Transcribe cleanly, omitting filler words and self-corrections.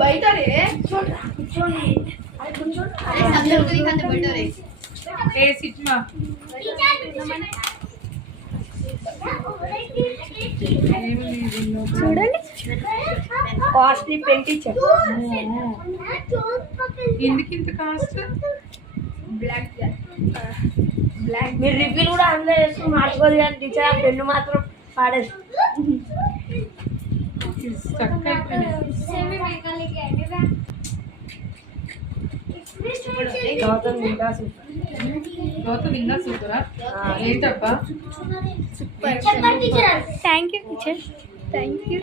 బయట చూడండి costly pen teacher. ఎందుకు ఇంత కాస్ట్? బ్లాక్ మీరు రివ్యూలు కూడా అందరూ వేసుకుని మార్చుకోదు కానీ టీచర్ ఆ పెన్ను మాత్రం పాడేది. గౌతమ్ ఇంకా సూపరా? ఏంటబ్బా thank you teacher. Thank you.